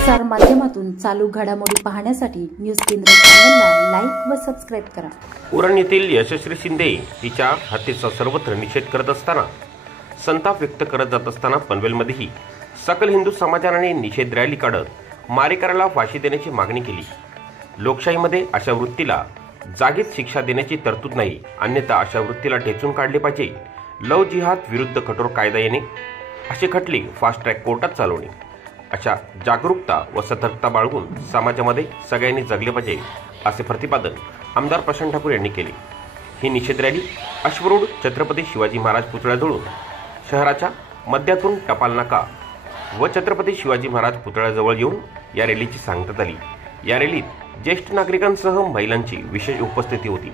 प्रसार माध्यमातून चालू घडामोडी पाहण्यासाठी न्यूज केंद्र चॅनलला लाईक व सबस्क्राइब करा। उरण येथील यशस्वी शिंदे हिच्या हत्येचा सर्वत्र निषेध करत असताना संताप व्यक्त करत जात असताना पनवेलमध्येही सकल हिंदू समाजाने निषेध रॅली काढत मारेकऱ्याला फाशी देण्याची मागणी केली। लोकशाहीमध्ये अशा वृत्तीला जागीच शिक्षा देण्याची तरतूद नाही, अन्यथा अशा वृत्तीला ठेचून काढले पाहिजे। लव जिहाद विरुद्ध कठोर कायदा येणे, असे खटले फास्ट ट्रॅक कोर्टात चालवणे, अशा जागरूकता व सतर्कता बाळगून समाजामध्ये सगळ्यांनी जगले पाहिजे, असे प्रतिपादन आमदार प्रशांत ठाकूर यांनी केले। ही निषेध रॅली अश्वरोड छत्रपती शिवाजी महाराज पुतळ्याजवळून शहराच्या मध्यातून टपाल नाका व छत्रपती शिवाजी महाराज पुतळ्याजवळ येऊन या रॅलीची सांगता झाली। या रॅलीत ज्येष्ठ नागरिकांसह महिलांची विशेष उपस्थिती होती।